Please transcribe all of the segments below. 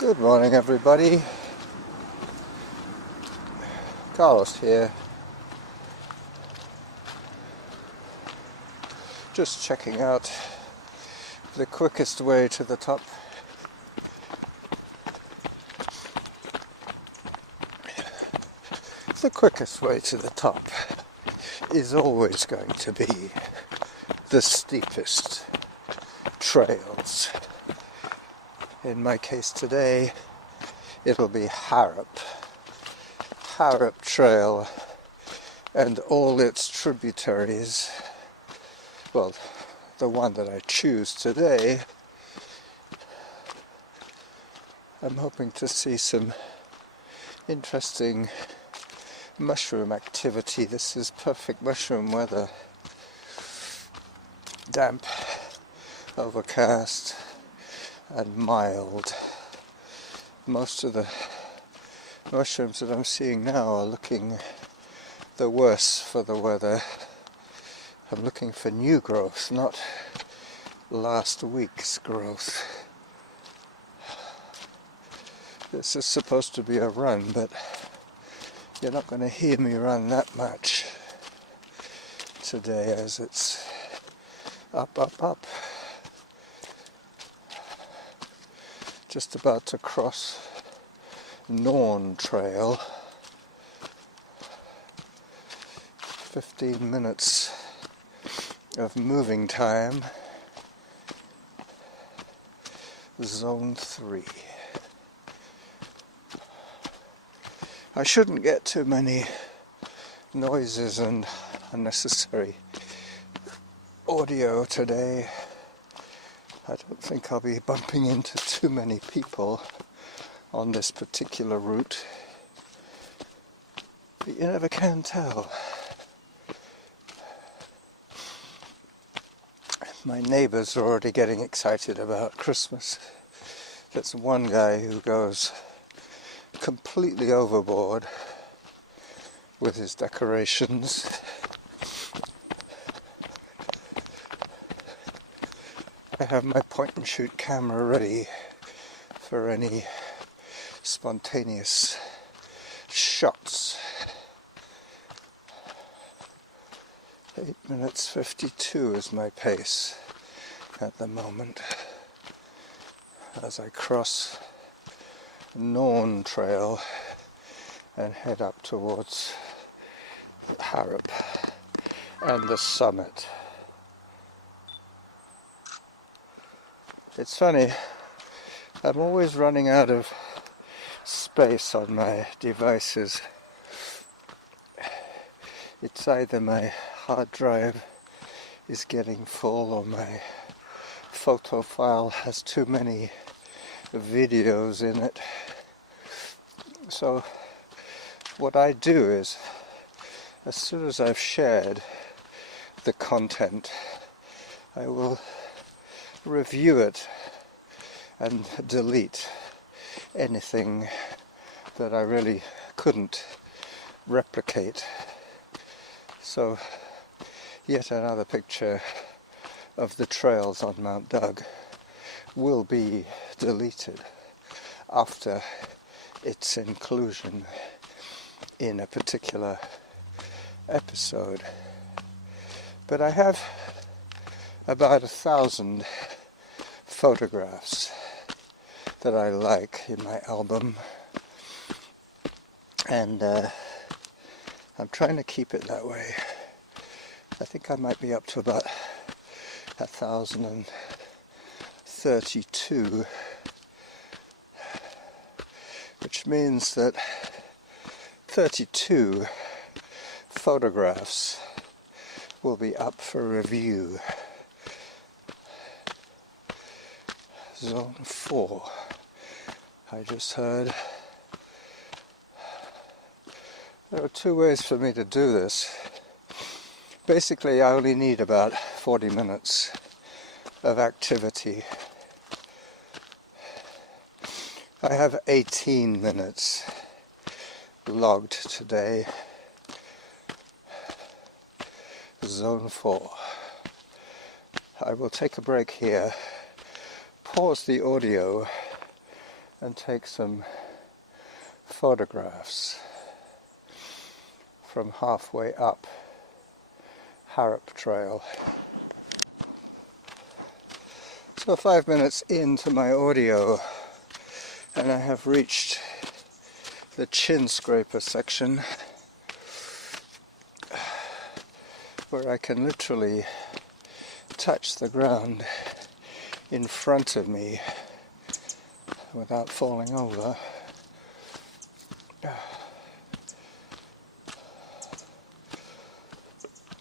Good morning, everybody. Carlos here. Just checking out the quickest way to the top. The quickest way to the top is always going to be the steepest trails. In my case today, it'll be Harrop Trail and all its tributaries. Well, the one that I choose today, I'm hoping to see some interesting mushroom activity. This is perfect mushroom weather. Damp, overcast, and mild. Most of the mushrooms that I'm seeing now are looking the worse for the weather. I'm looking for new growth, not last week's growth. This is supposed to be a run, but you're not going to hear me run that much today as it's up. Just about to cross Norn Trail. 15 minutes of moving time. Zone 3. I shouldn't get too many noises and unnecessary audio today. I don't think I'll be bumping into too many people on this particular route, but you never can tell. My neighbours are already getting excited about Christmas. There's one guy who goes completely overboard with his decorations. I have my point and shoot camera ready for any spontaneous shots. 8 minutes 52 is my pace at the moment as I cross Norn Trail and head up towards Harrop and the summit. It's funny, I'm always running out of space on my devices. It's either my hard drive is getting full or my photo file has too many videos in it. So what I do is, as soon as I've shared the content, I will review it and delete anything that I really couldn't replicate. So yet another picture of the trails on Mount Doug will be deleted after its inclusion in a particular episode. But I have about 1,000 photographs that I like in my album, and I'm trying to keep it that way. I think I might be up to about 1,032, which means that 32 photographs will be up for review. Zone 4, I just heard. There are two ways for me to do this. Basically, I only need about 40 minutes of activity. I have 18 minutes logged today. Zone 4. I will take a break here, pause the audio, and take some photographs from halfway up Harrop Trail. So 5 minutes into my audio, and I have reached the chin scraper section where I can literally touch the ground in front of me without falling over.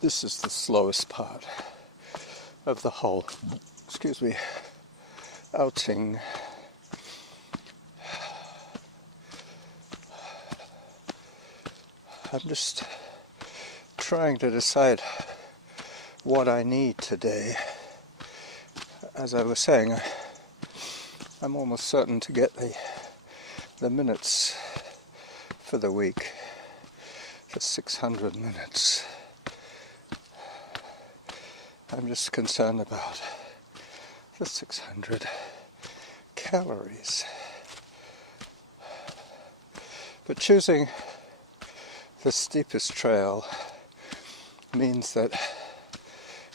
This is the slowest part of the whole, outing. I'm just trying to decide what I need today. As I was saying, I'm almost certain to get the minutes for the week, the 600 minutes. I'm just concerned about the 600 calories. But choosing the steepest trail means that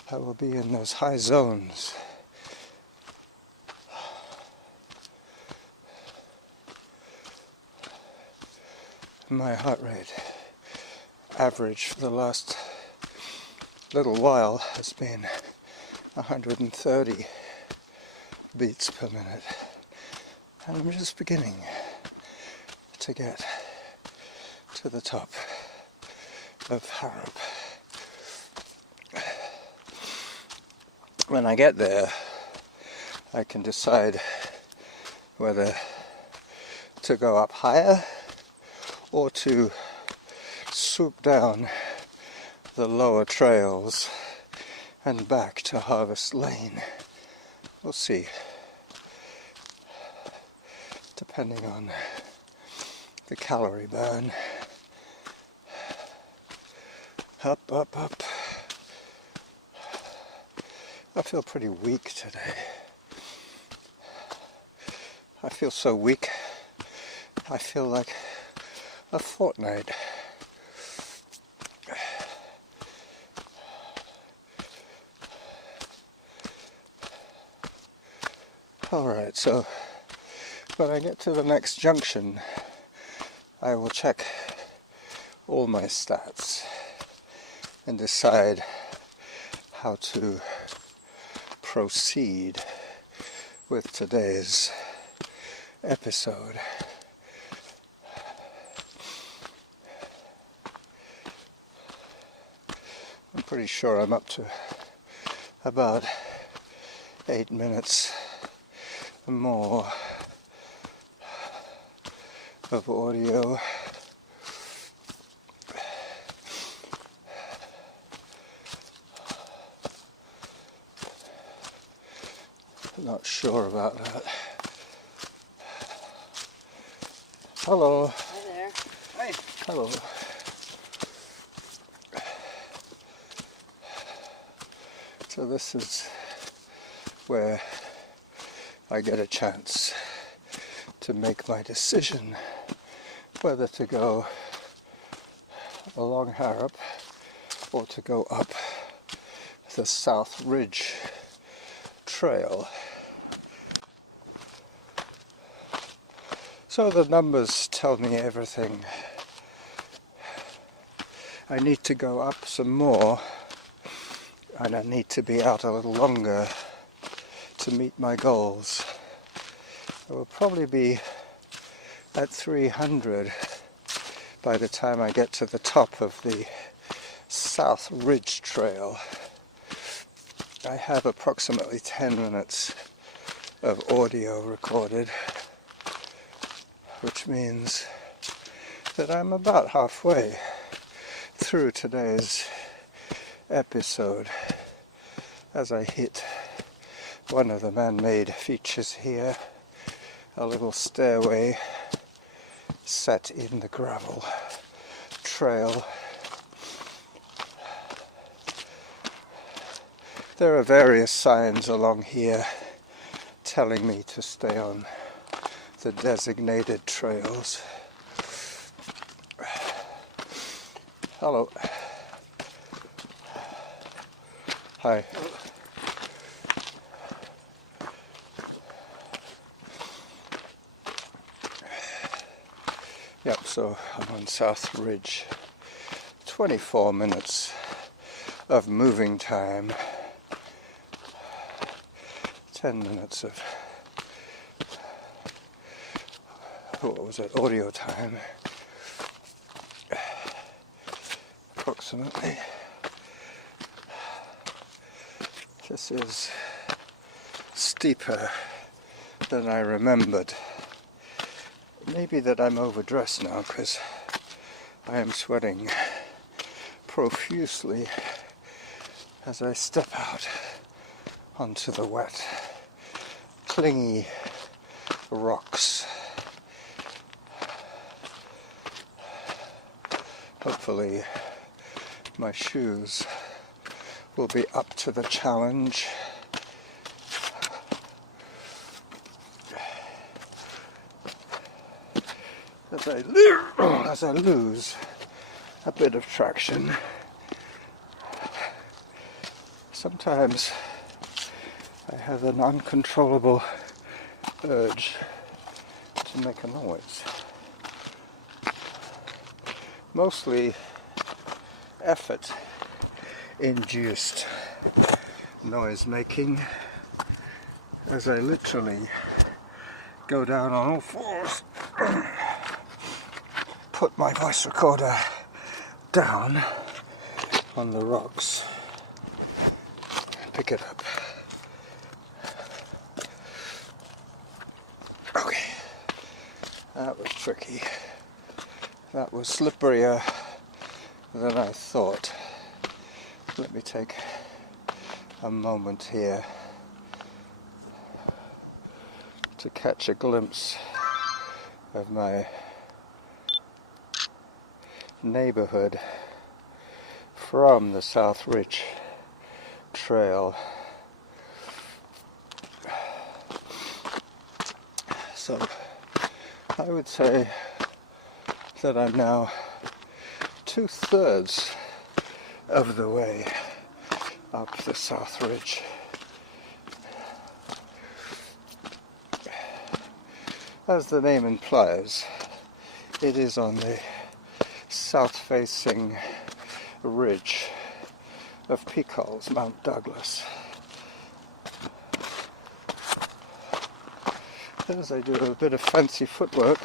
I will be in those high zones. My heart rate average for the last little while has been 130 beats per minute, and I'm just beginning to get to the top of Harrop. When I get there, I can decide whether to go up higher or to swoop down the lower trails and back to Harvest Lane. We'll see, depending on the calorie burn. Up, up, up. I feel pretty weak today. I feel so weak, I feel like a fortnight. Alright, so when I get to the next junction, I will check all my stats and decide how to proceed with today's episode. I'm pretty sure I'm up to about 8 minutes more of audio. Not sure about that. Hello. Hi there. Hi. Hello. So this is where I get a chance to make my decision whether to go along Harrop or to go up the South Ridge Trail. So the numbers tell me everything. I need to go up some more, and I need to be out a little longer to meet my goals. I will probably be at 300 by the time I get to the top of the South Ridge Trail. I have approximately 10 minutes of audio recorded, which means that I'm about halfway through today's episode as I hit one of the man-made features here, a little stairway set in the gravel trail. There are various signs along here telling me to stay on the designated trails. Hello. Hi. Yep, so I'm on South Ridge. 24 minutes of moving time. 10 minutes of, what was it, audio time. Approximately. This is steeper than I remembered. Maybe that I'm overdressed now because I am sweating profusely as I step out onto the wet, clingy rocks. Hopefully my shoes will be up to the challenge. As I lose a bit of traction, sometimes I have an uncontrollable urge to make a noise. Mostly effort-induced noise making, as I literally go down on all fours, put my voice recorder down on the rocks, pick it up. Okay, that was tricky. That was slipperier than I thought. Let me take a moment here to catch a glimpse of my neighborhood from the South Ridge Trail. So I would say that I'm now 2/3 of the way up the South Ridge. As the name implies, it is on the south-facing ridge of Peacock's Mount Douglas. As I do a bit of fancy footwork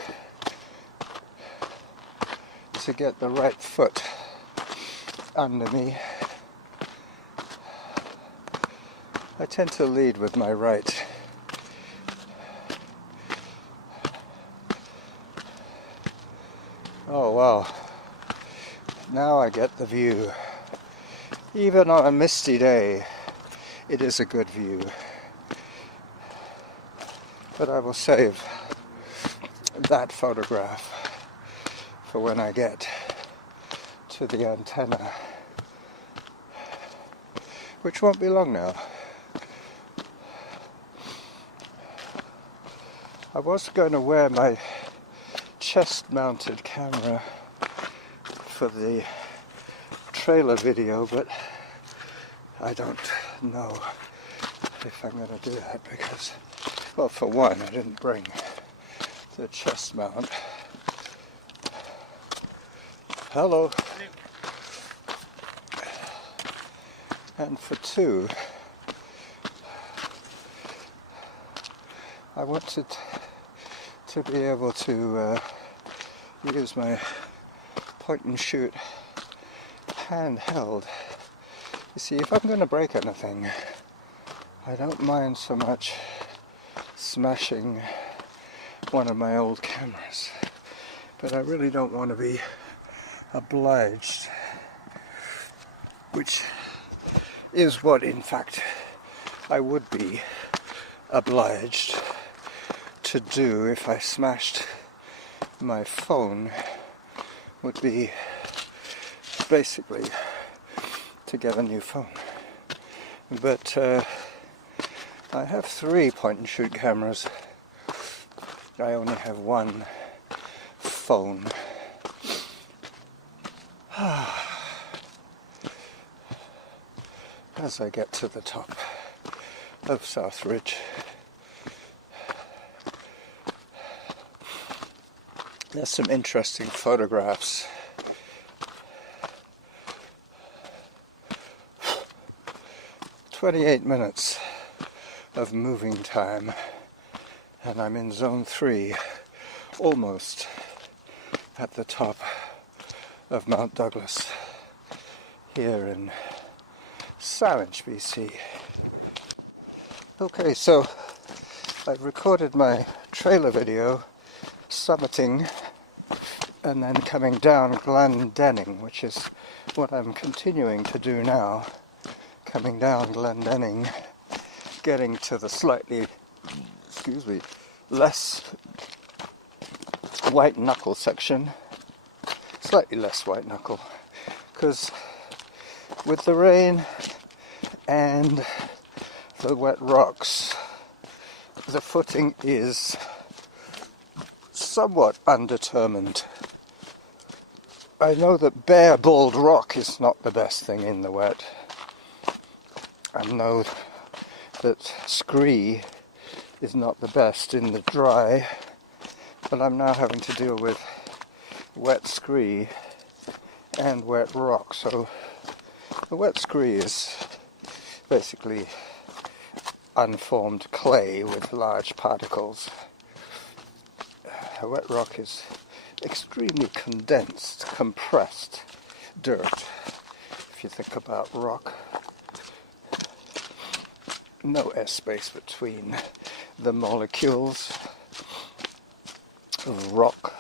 to get the right foot under me. I tend to lead with my right. Oh wow, now I get the view. Even on a misty day, it is a good view. But I will save that photograph for when I get to the antenna, which won't be long now. I was going to wear my chest-mounted camera for the trailer video, but I don't know if I'm going to do that because, well, for one, I didn't bring the chest mount. Hello. And for two, I wanted to be able to use my point and shoot handheld. You see, if I'm going to break anything, I don't mind so much smashing one of my old cameras, but I really don't want to be obliged, which is what in fact I would be obliged to do if I smashed my phone, would be basically to get a new phone. But I have 3 point and shoot cameras I only have one phone. As I get to the top of South Ridge, there's some interesting photographs. 28 minutes of moving time, and I'm in zone 3, almost at the top of Mount Douglas here in Sandwich, BC. Okay, so I recorded my trailer video summiting and then coming down Glendenning, which is what I'm continuing to do now. Coming down Glendenning, getting to the slightly, less white knuckle section. Slightly less white knuckle, because with the rain and the wet rocks, the footing is somewhat undetermined. I know that bare bald rock is not the best thing in the wet. I know that scree is not the best in the dry, but I'm now having to deal with wet scree and wet rock. So the wet scree is basically unformed clay with large particles. Wet rock is extremely condensed, compressed dirt. If you think about rock, no air space between the molecules of rock.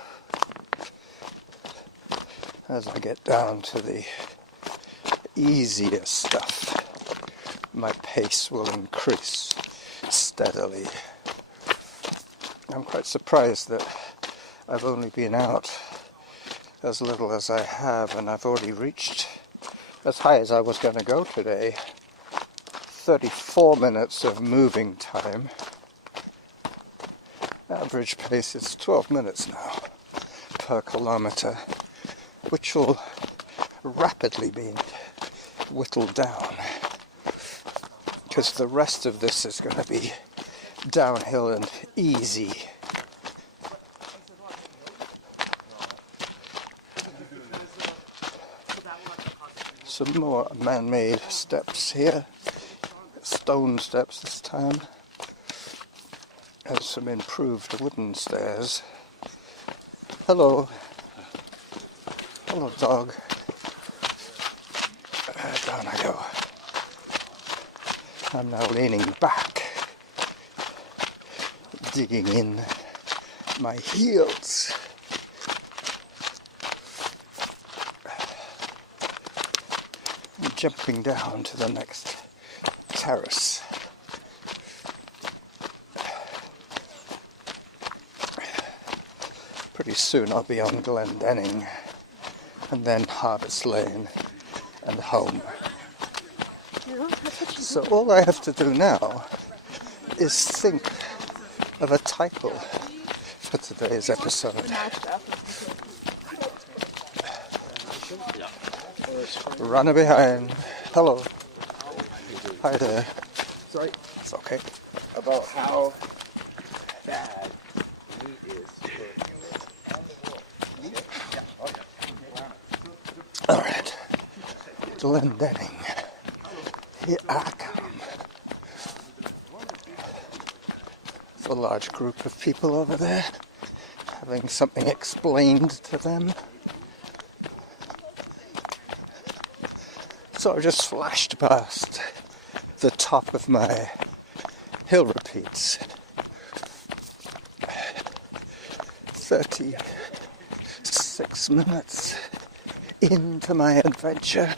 As I get down to the easier stuff, my pace will increase steadily. I'm quite surprised that I've only been out as little as I have, and I've already reached as high as I was going to go today. 34 minutes of moving time. Average pace is 12 minutes now per kilometre, which will rapidly be whittled down, because the rest of this is going to be downhill and easy. Some more man-made steps here, stone steps this time, and some improved wooden stairs. Hello. Hello, dog. Down I go. I'm now leaning back, digging in my heels. I'm jumping down to the next terrace. Pretty soon I'll be on Glendenning, and then Harvest Lane and home. So all I have to do now is think of a title for today's episode. Runner behind. Hello. Hi there. Sorry. It's okay. About how bad meat is. Alright. Glendenning. Here I come. There's a large group of people over there having something explained to them. So I just flashed past the top of my hill repeats. 36 minutes into my adventure.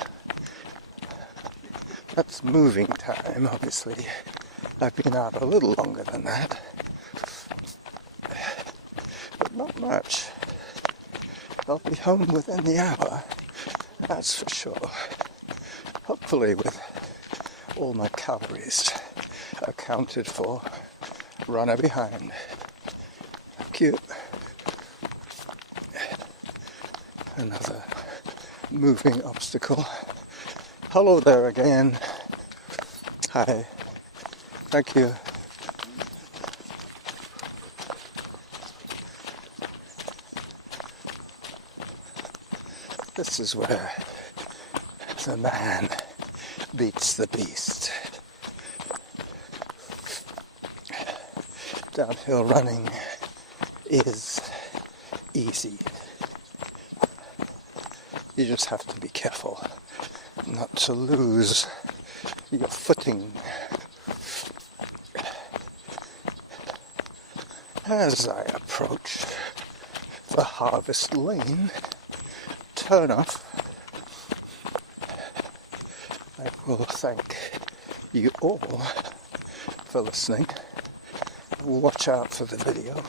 That's moving time, obviously. I've been out a little longer than that, but not much. I'll be home within the hour, that's for sure. Hopefully with all my calories accounted for. Runner behind. you. Another moving obstacle. Hello there again. Hi. Thank you. This is where the man beats the beast. Downhill running is easy. You just have to be careful not to lose your footing. As I approach the harvest lane turnoff, I will thank you all for listening. Watch out for the video.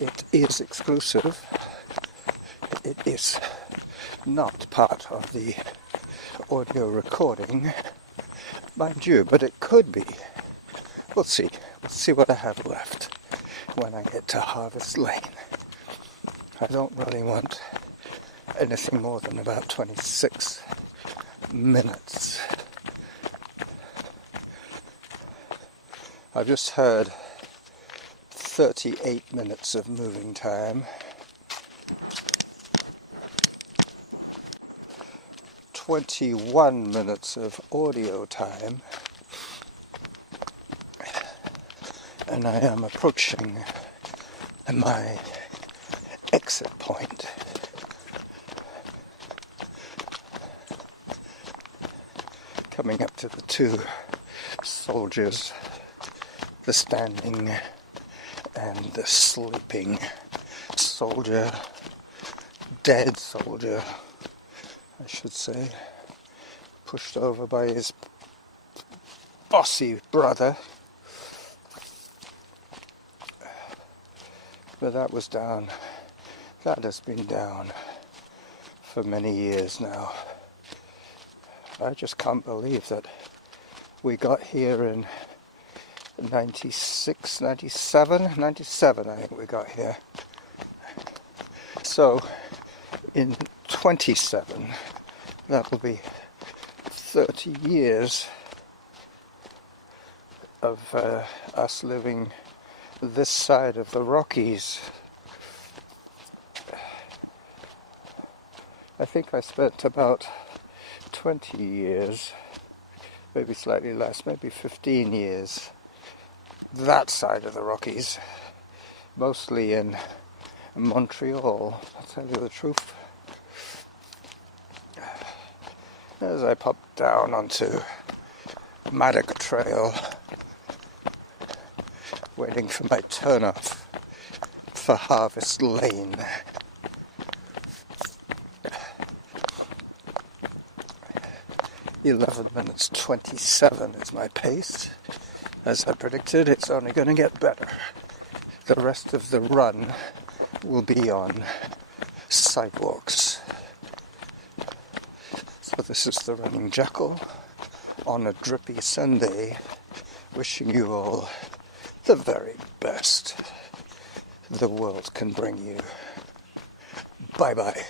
It is exclusive. It is not part of the audio recording, mind you, but it could be. We'll see. We'll see what I have left when I get to Harvest Lane. I don't really want anything more than about 26 minutes. I've just heard 38 minutes of moving time. 21 minutes of audio time. And I am approaching my exit point. Coming up to the two soldiers, the standing and the sleeping soldier, dead soldier, I should say, pushed over by his bossy brother. But that was down, that has been down for many years now. I just can't believe that we got here in 96, 97 I think we got here. So in 27, that will be 30 years of us living this side of the Rockies. I think I spent about 20 years, maybe slightly less, maybe 15 years, that side of the Rockies, mostly in Montreal, I'll tell you the truth. As I pop down onto Maddock Trail, waiting for my turnoff for Harvest Lane. (11:27) is my pace. As I predicted, it's only going to get better. The rest of the run will be on sidewalks. So this is the Running Jackal on a drippy Sunday, wishing you all the very best the world can bring you. Bye bye.